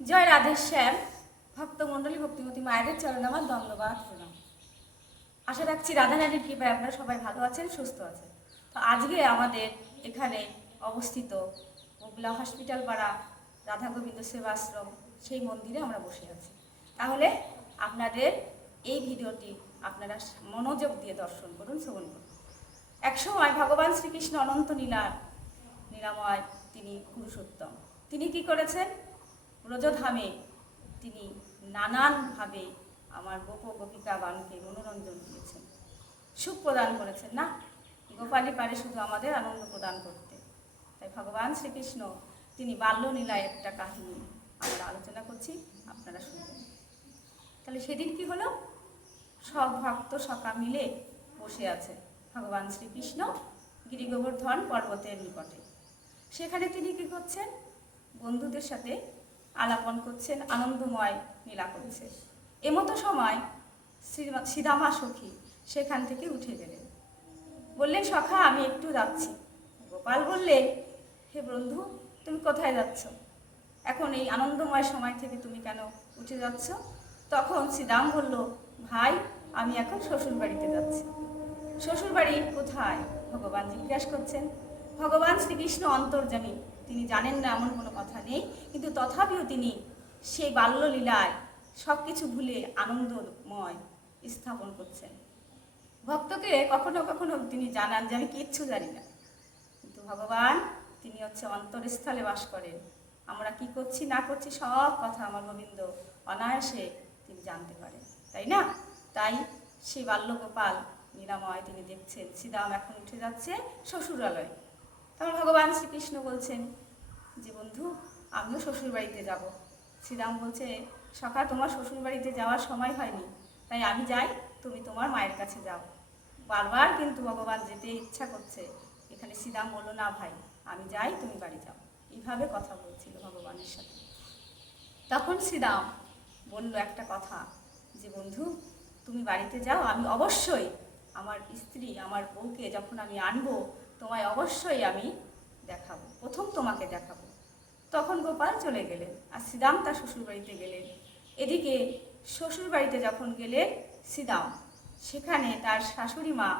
জয় রাধেশ্যাম ভক্তমণ্ডলী ভক্তিমতী মায়ের চরণ আমার ধন্যবাদ প্রণাম। আশা রাখছি রাধারানীর কৃপায় আপনারা সবাই ভালো আছেন, সুস্থ আছেন। তো আজকে আমাদের এখানে অবস্থিত মোগলা হসপিটাল পাড়া রাধা গোবিন্দ সেবাশ্রম, সেই মন্দিরে আমরা বসে আছি। তাহলে আপনাদের এই ভিডিওটি আপনারা মনোযোগ দিয়ে দর্শন করুন, শ্রবণ করুন। একসময় ভগবান শ্রীকৃষ্ণ অনন্ত নীলার, নীলাময়, তিনি পুরুষোত্তম। তিনি কি করেছেন? ব্রজধামে তিনি নানানভাবে আমার গোপ গোপিকা বানকে মনোরঞ্জন দিয়েছেন। সুখ প্রদান করেছেন। না গোপালী পারে শুধু আমাদের আনন্দ প্রদান করতে। তাই ভগবান শ্রীকৃষ্ণ, তিনি বাল্যলীলায় একটা কাহিনী আমরা আলোচনা করছি, আপনারা শুনবেন। তাহলে সেদিন কি হলো? সব ভক্ত সকা মিলে বসে আছে ভগবান শ্রীকৃষ্ণ গিরিগোবর্ধন পর্বতের নিকটে। সেখানে তিনি কি করছেন? বন্ধুদের সাথে আলাপন করছেন, আনন্দময় লীলা করছে। এমতো সময় শ্রীদামা সখী সেখান থেকে উঠে গেলেন। বললেন, সখা, আমি একটু যাচ্ছি। গোপাল বললেন হে বন্ধু, তুমি কোথায় যাচ্ছ? এখন এই আনন্দময় সময় থেকে তুমি কেন উঠে যাচ্ছ? তখন শ্রীরাম বলল, ভাই, আমি এখন শ্বশুর বাড়িতে যাচ্ছি। শ্বশুর বাড়ি কোথায়? ভগবান জিজ্ঞাসা করছেন। ভগবান শ্রীকৃষ্ণ অন্তর্জামী তিনি জানেন না, এমন কোনো কথা নেই। কিন্তু তথাপিও তিনি সেই বাল্যলীলায় সব কিছু ভুলে আনন্দময় স্থাপন করছেন। ভক্তকে কখনো কখনো তিনি জানান যে, আমি কিচ্ছু জানি না। কিন্তু ভগবান, তিনি হচ্ছে অন্তরস্থলে বাস করেন। আমরা কি করছি, না করছি, সব কথা আমার গোবিন্দ অনায়াসে তিনি জানতে পারেন। তাই না? তাই সেই বাল্যগোপাল নিরাময় তিনি দেখছেন। শ্রীরাম এখন উঠে যাচ্ছে শ্বশুরালয়। তখন ভগবান শ্রীকৃষ্ণ বলছেন, যে বন্ধু, আমিও শ্বশুর বাড়িতে যাব। শ্রীরাম বলছে সকাল তোমার শ্বশুর বাড়িতে যাওয়ার সময় হয়নি। তাই আমি যাই, তুমি তোমার মায়ের কাছে যাও। বারবার কিন্তু ভগবান যেতে ইচ্ছা করছে। এখানে শ্রীরাম বলল, না ভাই, আমি যাই, তুমি বাড়ি যাও। এইভাবে কথা বলছিল ভগবানের সাথে। তখন শ্রীরাম বলল একটা কথা, যে বন্ধু, তুমি বাড়িতে যাও, আমি অবশ্যই আমার স্ত্রী, আমার বউকে যখন আমি আনব তোমায় অবশ্যই আমি দেখাবো, প্রথম তোমাকে দেখাবো। তখন গোপাল চলে গেলেন আর শ্রীরাম তার শ্বশুর বাড়িতে গেলেন। এদিকে শ্বশুর বাড়িতে যখন গেলেন শ্রীরাম সেখানে তার শাশুড়ি মা,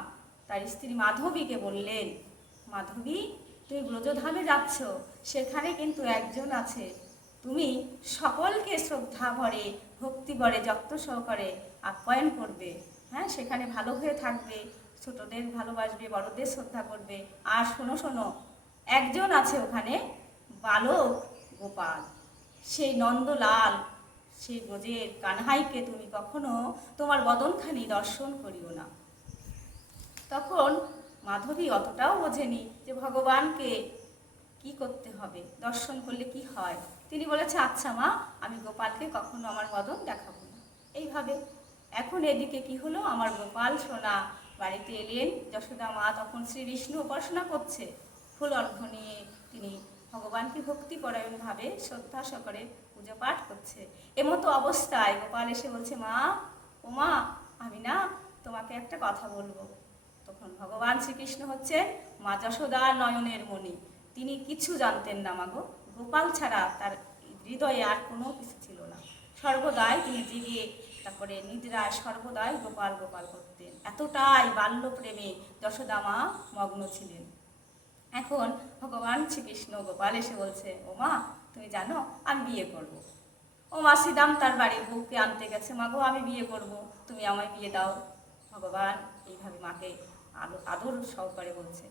তার স্ত্রী মাধবীকে বললেন, মাধবী, তুমি ব্রজধামে যাচ্ছ, সেখানে কিন্তু একজন আছে। তুমি সকলকে শ্রদ্ধা ভরে, ভক্তি ভরে, যত্ন সহকারে আপ্যায়ন করবে। হ্যাঁ সেখানে ভালো হয়ে থাকবে। ছোটদের ভালোবাসবে, বড়দের শ্রদ্ধা করবে। আর শোনো শোনো, একজন আছে ওখানে, বালক গোপাল। সেই নন্দলাল, সেই ব্রজের কানহাইকে তুমি কখনো তোমার বদনখানি দর্শন করিও না। তখন মাধবী অতটাও বোঝেনি যে ভগবানকে কি করতে হবে, দর্শন করলে কি হয়। তিনি বলেছে আচ্ছা মা, আমি গোপালকে কখনো আমার বদন দেখাবো না। এইভাবে এখন এদিকে কি হলো? আমার গোপাল সোনা বাড়িতে এলেন যশোদা মা তখন শ্রী বিষ্ণু উপাসনা করছে। ফুল অর্ঘ্য নিয়ে তিনি ভগবানকে ভক্তিপরায়ণভাবে শ্রদ্ধা সকরে পুজো পাঠ করছে। এমতো অবস্থায় গোপাল এসে বলছে, মা ও মা আমি না তোমাকে একটা কথা বলব। তখন ভগবান শ্রীকৃষ্ণ হচ্ছে মা যশোদার নয়নের মণি। তিনি কিছু জানতেন না মাগো গোপাল ছাড়া তার হৃদয়ে আর কোনো কিছু ছিল না। সর্বদাই তিনি জেগে তারপরে নিদ্রায় সর্বদাই গোপাল গোপাল করতেন। এতটাই বাল্য প্রেমে যশোদা মা মগ্ন ছিলেন। এখন ভগবান শ্রীকৃষ্ণ গোপাল এসে বলছে, ও মা, তুমি জানো, আমি বিয়ে করব। ও মা শ্রীদাম তার বাড়ির বউকে আনতে গেছে। মা গো, আমি বিয়ে করব। তুমি আমায় বিয়ে দাও। ভগবান এইভাবে মাকে আদর সহকারে বলছে।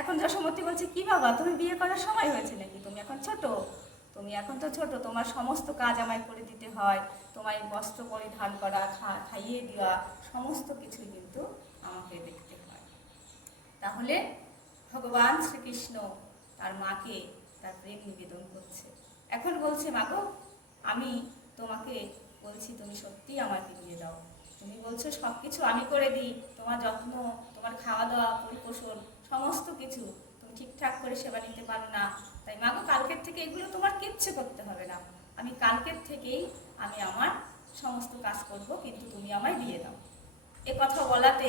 এখন যশোমতী বলছে, কি বাবা, তুমি বিয়ে করার সময় হয়েছে নাকি? তুমি এখন ছোট। তুমি এখন তো ছোট, তোমার সমস্ত কাজ আমায় করে দিতে হয়, তোমায় বস্ত্র পরিধান করা খাইয়ে দেওয়া, সমস্ত কিছুই কিন্তু আমাকে দেখতে হয়। তাহলে ভগবান শ্রীকৃষ্ণ তার মাকে তার প্রেম নিবেদন করছে। এখন বলছে মাগো আমি তোমাকে বলছি, তুমি সত্যি আমাকে দিয়ে দাও। তুমি বলছো সব কিছু আমি করে দিই, তোমার যত্ন, তোমার খাওয়া দাওয়া পরিপোষণ, সমস্ত কিছু। তুমি ঠিকঠাক করে সেবা নিতে পারো না তাই মাগো কালকের থেকে এগুলো তোমার কিচ্ছু করতে হবে না। আমি কালকের থেকেই আমি আমার সমস্ত কাজ করব, কিন্তু তুমি আমায় দিয়ে দাও। এ কথা বলাতে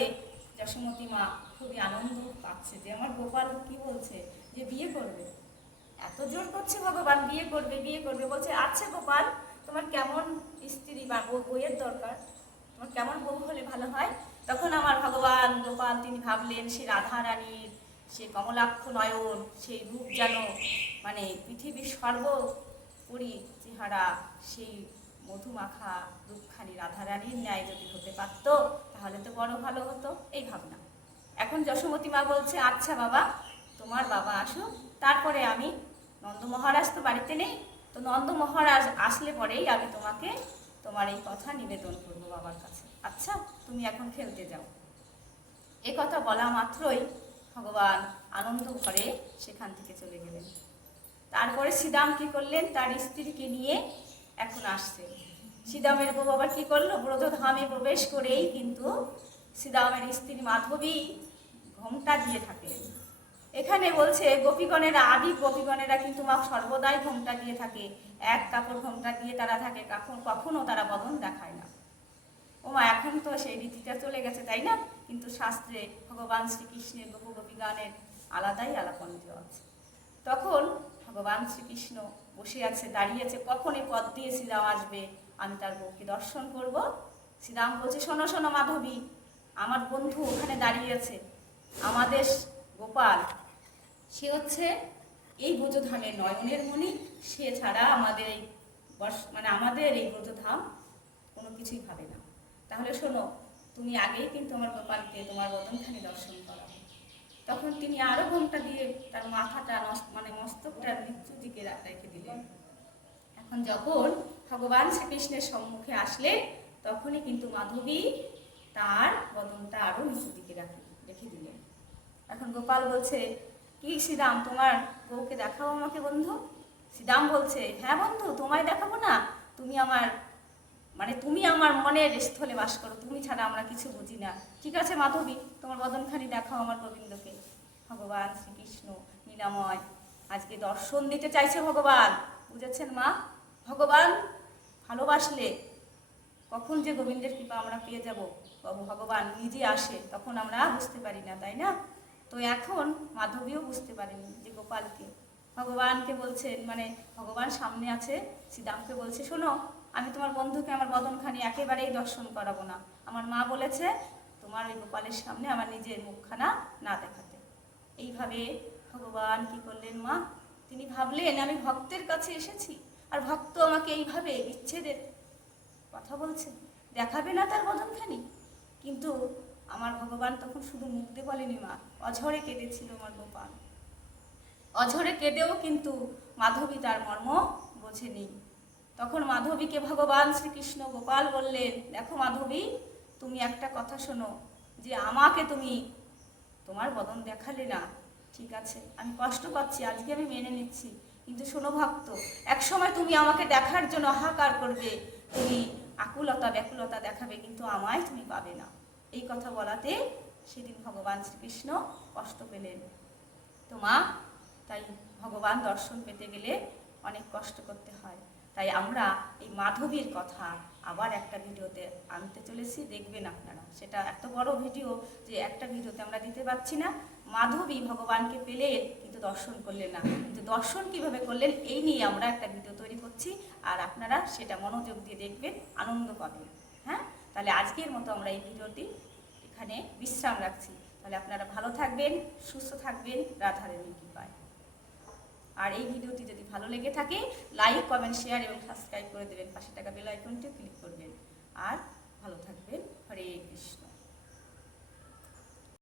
যশোমতী মা খুবই আনন্দ পাচ্ছে যে আমার গোপাল কি বলছে? যে বিয়ে করবে। এত জোর করছে ভগবান, বিয়ে করবে বিয়ে করবে। বলছে আচ্ছা গোপাল, তোমার কেমন স্ত্রী বা বইয়ের দরকার? তোমার কেমন বউ হলে ভালো হয়? তখন আমার ভগবান গোপাল, তিনি ভাবলেন, সে রাধা রানীর সে কমলাক্ষ নয়ন সেই রূপ যেন মানে পৃথিবীর সর্বোপরি চেহারা, সেই মধুমাখা রূপখানি রাধারানীর ন্যায় যদি হতে পারতো, তাহলে তো বড় ভালো হতো, এই ভাবনা। এখন যশোমতী মা বলছে আচ্ছা বাবা, তোমার বাবা আসুক, তারপরে আমি নন্দ মহারাজ তো বাড়িতে নেই, তো নন্দ মহারাজ আসলে পরেই আমি তোমাকে, তোমার এই কথা নিবেদন করব বাবার কাছে। আচ্ছা তুমি এখন খেলতে যাও। এ কথা বলা মাত্রই ভগবান আনন্দ ভরে সেখান থেকে চলে গেলেন। তারপরে শ্রীরাম কি করলেন? তার স্ত্রীকে নিয়ে এখন আসছে শ্রীরামের বউ আবার কি করল? ব্রজধামে প্রবেশ করেই কিন্তু সিদামের স্ত্রী মাধবী ঘোমটা দিয়ে থাকলেন। এখানে বলছে, গোপীগণেরা আদি গোপীগণেরা কিন্তু মা সর্বদাই ঘোমটা দিয়ে থাকে। এক কাপড় ঘোমটা দিয়ে তারা থাকে, কখন, কখনো তারা বদন দেখায় না। ওমা, এখন তো সেই রীতিটা চলে গেছে, তাই না? কিন্তু শাস্ত্রে ভগবান শ্রীকৃষ্ণের গোপ গানের আলাদাই আলাপঞ্জ আছে। তখন ভগবান শ্রীকৃষ্ণ বসে আছে, দাঁড়িয়ে আছে কখন এই পথ দিয়ে শ্রীরাম আসবে, আমি তার বউকে দর্শন করব। শ্রীরাম বলছে, শোনো শোনো মাধবী, আমার বন্ধু ওখানে দাঁড়িয়ে আছে, আমাদের গোপাল, সে হচ্ছে এই ব্রজধামের নয়নের মণি সে ছাড়া আমাদের এই বর্ষ মানে আমাদের এই ব্রজধাম কোনো কিছুই ভাবে না। তাহলে শোনো তুমি আগেই কিন্তু আমার গোপালকে তোমার বদনখানি দর্শন করো। তখন তিনি আরও ঘোমটা দিয়ে তার মাথাটা মানে মস্তকটা মৃত্যুর দিকে রেখে দিলেন। এখন যখন ভগবান শ্রীকৃষ্ণের সম্মুখে আসলে, তখনই কিন্তু মাধবী তার বদনটা আরও নিচুর দিকে রাখে রেখে দিলেন। এখন গোপাল বলছে, কি শ্রীরাম, তোমার বউকে দেখাবো আমাকে বন্ধু? শ্রীরাম বলছে হ্যাঁ বন্ধু, তোমায় দেখাবো না। তুমি আমার মানে তুমি আমার মনের স্থলে বাস করো, তুমি ছাড়া আমরা কিছু বুঝি না। ঠিক আছে, মাধবী? তোমার বদনখানি দেখাও আমার গোবিন্দকে। ভগবান শ্রীকৃষ্ণ, নীলাময়, আজকে দর্শন দিতে চাইছে ভগবান। বুঝেছেন মা? ভগবান, ভালোবাসলে কখন যে গোবিন্দের কৃপা আমরা পেয়ে যাব? ভগবান নিজে আসে, তখন আমরা বুঝতে পারি না, তাই না? তো এখন মাধবীও বুঝতে পারেনি যে গোপালকে। ভগবানকে বলছেন মানে ভগবান সামনে আছে, শ্রীদামকে বলছে, শোনো আমি তোমার বন্ধুকে, আমার বদনখানি একেবারেই দর্শন করাবো না। আমার মা বলেছে, তোমার ওই গোপালের সামনে আমার নিজের মুখখানা না দেখাতে। এইভাবে ভগবান কি করলেন মা? তিনি ভাবলেন, আমি ভক্তের কাছে এসেছি, আর ভক্ত আমাকে এইভাবে বিচ্ছেদের কথা বলছে, দেখাবে না তার বদনখানি? কিন্তু আমার ভগবান তখন শুধু দিয়ে বলেনি মা, অঝরে কেঁদেছিল আমার গোপাল। অঝরে কেঁদেও কিন্তু মাধবী তার মর্ম বোঝেনি। তখন মাধবীকে ভগবান শ্রীকৃষ্ণ গোপাল বললেন দেখো মাধবী, তুমি একটা কথা শোনো, যে আমাকে তুমি তোমার বদন দেখালে না। ঠিক আছে, আমি কষ্ট পাচ্ছি, আজকে আমি মেনে নিচ্ছি, কিন্তু শোনো ভক্ত এক সময় তুমি আমাকে দেখার জন্য হাহাকার করবে, তুমি আকুলতা, ব্যাকুলতা দেখাবে, কিন্তু আমায় তুমি পাবে না। এই কথা বলাতে সেদিন ভগবান শ্রীকৃষ্ণ কষ্ট পেলেন। তো মা, তাই ভগবান দর্শন পেতে গেলে অনেক কষ্ট করতে হয়। তাই আমরা এই মাধবীর কথা আবার একটা ভিডিওতে আনতে চলেছি, দেখবেন আপনারা। সেটা এত বড় ভিডিও যে একটা ভিডিওতে আমরা দিতে পারছি না। মাধবী ভগবানকে পেলেন কিন্তু দর্শন করলেন না। কিন্তু দর্শন কীভাবে করলেন, এই নিয়ে আমরা একটা ভিডিও তৈরি করছি। আর আপনারা সেটা মনোযোগ দিয়ে দেখবেন, আনন্দ পাবেন। হ্যাঁ? তাহলে আজকের মতো আমরা এই ভিডিওটি এখানে বিশ্রাম রাখছি। তাহলে আপনারা ভালো থাকবেন, সুস্থ থাকবেন। রাধারানী কৃপায়। আর এই ভিডিওটি যদি ভালো লেগে থাকে লাইক কমেন্ট শেয়ার এবং সাবস্ক্রাইব করে দেবেন। পাশে টাকা বেল আইকনটিও ক্লিক করবেন। আর ভালো থাকবেন। হরে কৃষ্ণ।